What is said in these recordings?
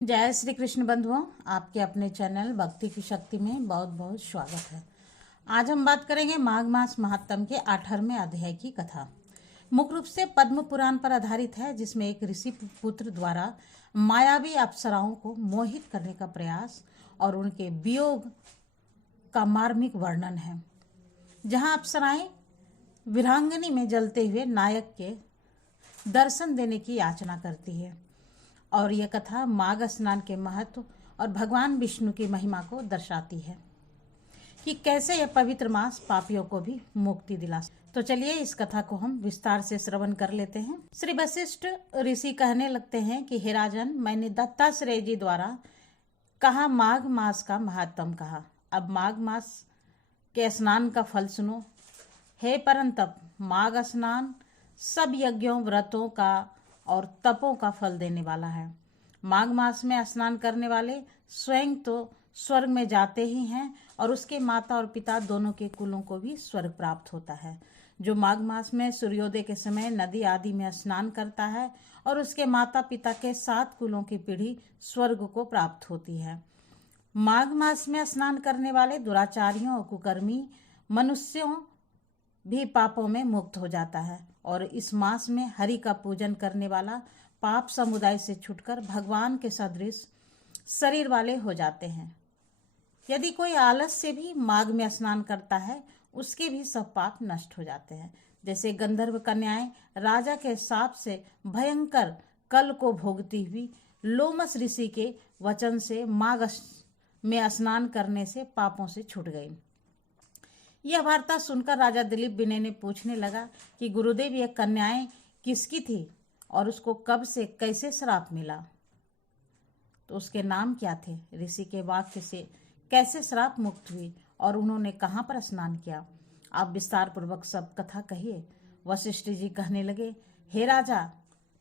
जय श्री कृष्ण बंधुओं, आपके अपने चैनल भक्ति की शक्ति में बहुत बहुत स्वागत है। आज हम बात करेंगे माघ मास महात्म के 18वें अध्याय की कथा। मुख्य रूप से पद्म पुराण पर आधारित है, जिसमें एक ऋषि पुत्र द्वारा मायावी अप्सराओं को मोहित करने का प्रयास और उनके वियोग का मार्मिक वर्णन है। जहां अप्सराएं वीरांगनी में जलते हुए नायक के दर्शन देने की याचना करती है, और यह कथा माघ स्नान के महत्व और भगवान विष्णु की महिमा को दर्शाती है कि कैसे यह पवित्र मास पापियों को भी मुक्ति दिला। तो चलिए इस कथा को हम विस्तार से श्रवण कर लेते हैं। श्री वशिष्ठ ऋषि कहने लगते हैं कि हे राजन, मैंने दत्ताश्रेय जी द्वारा कहा माघ मास का महात्म कहा। अब माघ मास के स्नान का फल सुनो। हे परंतप, माघ स्नान सब यज्ञों, व्रतों का और तपों का फल देने वाला है। माघ मास में स्नान करने वाले स्वयं तो स्वर्ग में जाते ही हैं, और उसके माता और पिता दोनों के कुलों को भी स्वर्ग प्राप्त होता है। जो माघ मास में सूर्योदय के समय नदी आदि में स्नान करता है और उसके माता पिता के 7 कुलों की पीढ़ी स्वर्ग को प्राप्त होती है। माघ मास में स्नान करने वाले दुराचारियों और कुकर्मी मनुष्यों भी पापों में मुक्त हो जाता है, और इस मास में हरि का पूजन करने वाला पाप समुदाय से छुटकर भगवान के सदृश शरीर वाले हो जाते हैं। यदि कोई आलस से भी माघ में स्नान करता है, उसके भी सब पाप नष्ट हो जाते हैं। जैसे गंधर्व कन्याएं राजा के शाप से भयंकर कल को भोगती हुई लोमस ऋषि के वचन से माघ में स्नान करने से पापों से छूट गई। यह वार्ता सुनकर राजा दिलीप विनय ने पूछने लगा कि गुरुदेव, यह कन्याएं किसकी थी और उसको कब से कैसे श्राप मिला? तो उसके नाम क्या थे? ऋषि के वाक्य से कैसे श्राप मुक्त हुई और उन्होंने कहाँ पर स्नान किया? आप विस्तार पूर्वक सब कथा कहिए। वशिष्ठ जी कहने लगे, हे राजा,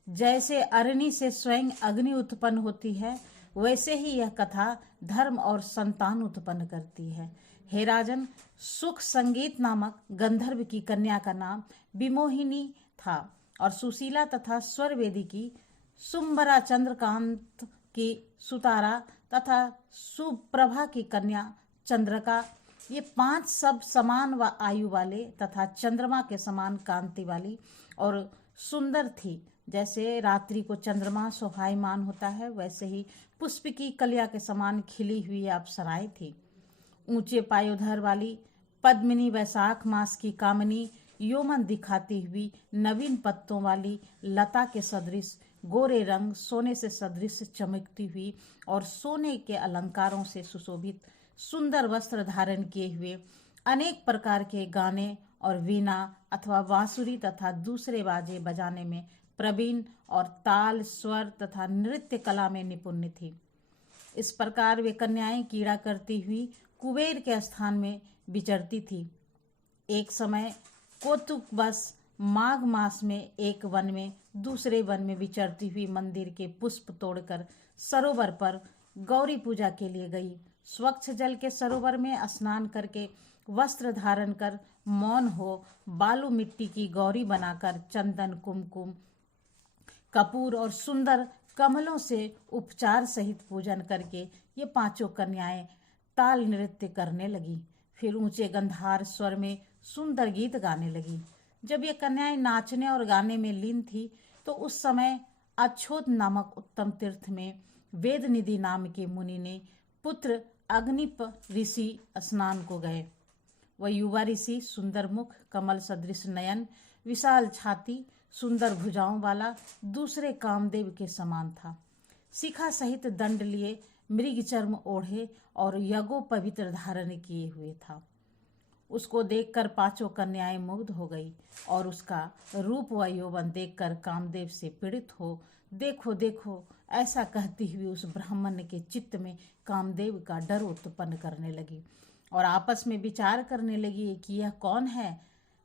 जैसे अरणी से स्वयं अग्नि उत्पन्न होती है, वैसे ही यह कथा धर्म और संतान उत्पन्न करती है। हे राजन, सुख संगीत नामक गंधर्व की कन्या का नाम विमोहिनी था, और सुशीला तथा स्वरवेदी की सुंबरा, चंद्रकांत की सुतारा तथा सुप्रभा की कन्या चंद्रका, ये 5 सब समान व आयु वाले तथा चंद्रमा के समान कांति वाली और सुंदर थी। जैसे रात्रि को चंद्रमा शोभायमान होता है, वैसे ही पुष्प की कलिया के समान खिली हुई अप्सराएं थी। ऊंचे पायोधर वाली पद्मिनी, वैशाख मास की कामनी, यौवन दिखाती हुई नवीन पत्तों वाली लता के सदृश गोरे रंग, सोने से सदृश चमकती हुई और सोने के अलंकारों से सुशोभित सुंदर वस्त्र धारण किए हुए, अनेक प्रकार के गाने और वीणा अथवा बांसुरी तथा दूसरे बाजे बजाने में प्रवीण और ताल, स्वर तथा नृत्य कला में निपुण थी। इस प्रकार वे कन्याएं कीड़ा करती हुई कुबेर के स्थान में विचरती थी। एक समय कौतुकवश माघ मास में एक वन में दूसरे वन में विचरती हुई मंदिर के पुष्प तोड़कर सरोवर पर गौरी पूजा के लिए गई। स्वच्छ जल के सरोवर में स्नान करके वस्त्र धारण कर मौन हो बालू मिट्टी की गौरी बनाकर चंदन, कुमकुम, कपूर और सुंदर कमलों से उपचार सहित पूजन करके ये 5 कन्याएं ताल नृत्य करने लगी। फिर ऊंचे गंधार स्वर में सुंदर गीत गाने लगी। जब ये कन्याएं नाचने और गाने में लीन थी, तो उस समय अच्छोत नामक उत्तम तीर्थ में वेद निधि नाम के मुनि ने पुत्र अग्निप ऋषि स्नान को गए। वह युवा ऋषि सुंदर मुख, कमल सदृश नयन, विशाल छाती, सुंदर भुजाओं वाला दूसरे कामदेव के समान था। शिखा सहित दंड लिए, मृग चर्म ओढ़े और यगो पवित्र धारण किए हुए था। उसको देखकर 5 कन्याएं मुग्ध हो गई और उसका रूप व यौवन देखकर कामदेव से पीड़ित हो देखो देखो ऐसा कहती हुई उस ब्राह्मण के चित्त में कामदेव का डर उत्पन्न करने लगी, और आपस में विचार करने लगी कि यह कौन है?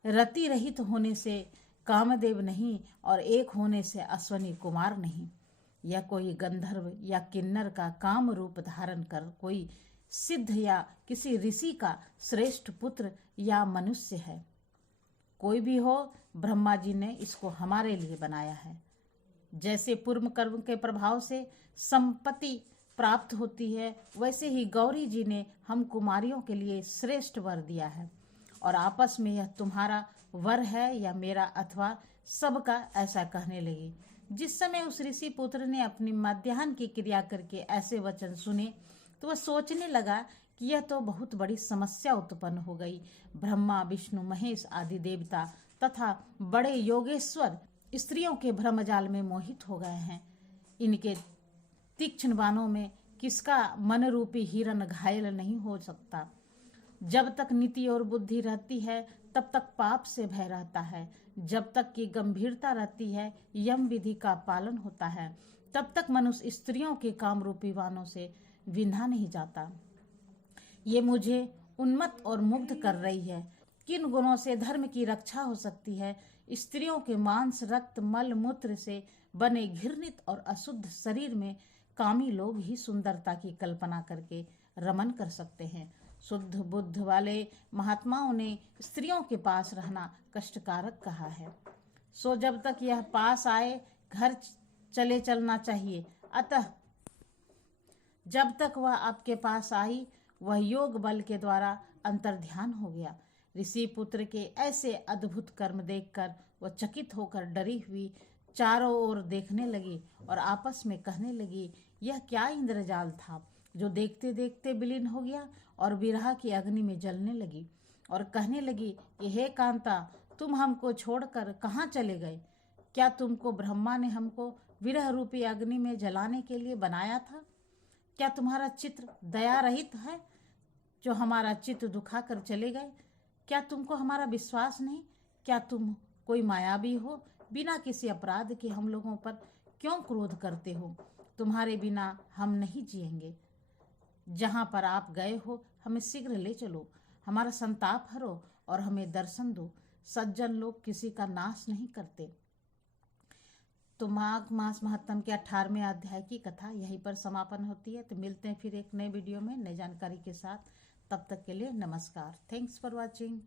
रति रहित होने से कामदेव नहीं और एक होने से अश्वनी कुमार नहीं। यह कोई गंधर्व या किन्नर का काम रूप धारण कर कोई सिद्ध या किसी ऋषि का श्रेष्ठ पुत्र या मनुष्य है। कोई भी हो, ब्रह्मा जी ने इसको हमारे लिए बनाया है। जैसे पूर्व कर्म के प्रभाव से संपत्ति प्राप्त होती है, वैसे ही गौरी जी ने हम कुमारियों के लिए श्रेष्ठ वर दिया है। और आपस में यह तुम्हारा वर है या मेरा अथवा सबका, ऐसा कहने लगी। जिस समय उस ऋषि पुत्र ने अपनी मध्याह्न की क्रिया करके ऐसे वचन सुने तो वह सोचने लगा कि यह तो बहुत बड़ी समस्या उत्पन्न हो गई। ब्रह्मा, विष्णु, महेश आदि देवता तथा बड़े योगेश्वर स्त्रियों के भ्रमजाल में मोहित हो गए हैं। इनके तीक्ष्ण बाणों में किसका मन रूपी हिरण घायल नहीं हो सकता। जब तक नीति और बुद्धि रहती है तब तक पाप से भय रहता है। जब तक की गंभीरता रहती है, यम विधि का पालन होता है, तब तक मनुष्य स्त्रियों के काम रूपी बाणों से विंधा नहीं जाता। ये मुझे उन्मत्त और मुग्ध कर रही है। किन गुणों से धर्म की रक्षा हो सकती है? स्त्रियों के मांस, रक्त, मल मूत्र से बने घृणित और अशुद्ध शरीर में कामी लोग ही सुंदरता की कल्पना करके रमन कर सकते हैं। शुद्ध बुद्ध वाले महात्माओं ने स्त्रियों के पास रहना कष्टकारक कहा है। सो जब तक यह पास आए घर चले चलना चाहिए। अतः जब तक वह आपके पास आई, वह योग बल के द्वारा अंतर्ध्यान हो गया। ऋषि पुत्र के ऐसे अद्भुत कर्म देखकर वह चकित होकर डरी हुई चारों ओर देखने लगी और आपस में कहने लगी, यह क्या इंद्रजाल था जो देखते देखते विलीन हो गया और विरह की अग्नि में जलने लगी। और कहने लगी कि हे कांता, तुम हमको छोड़कर कहाँ चले गए? क्या तुमको ब्रह्मा ने हमको विरह रूपी अग्नि में जलाने के लिए बनाया था? क्या तुम्हारा चित्र दया रहित है जो हमारा चित्त दुखा कर चले गए? क्या तुमको हमारा विश्वास नहीं? क्या तुम कोई मायावी हो? बिना किसी अपराध के हम लोगों पर क्यों क्रोध करते हो? तुम्हारे बिना हम नहीं जिएंगे। जहाँ पर आप गए हो हमें शीघ्र ले चलो, हमारा संताप हरो और हमें दर्शन दो। सज्जन लोग किसी का नाश नहीं करते। तो माघ मास महात्म के 18वें अध्याय की कथा यहीं पर समापन होती है। तो मिलते हैं फिर एक नए वीडियो में नई जानकारी के साथ। तब तक के लिए नमस्कार। Thanks for watching.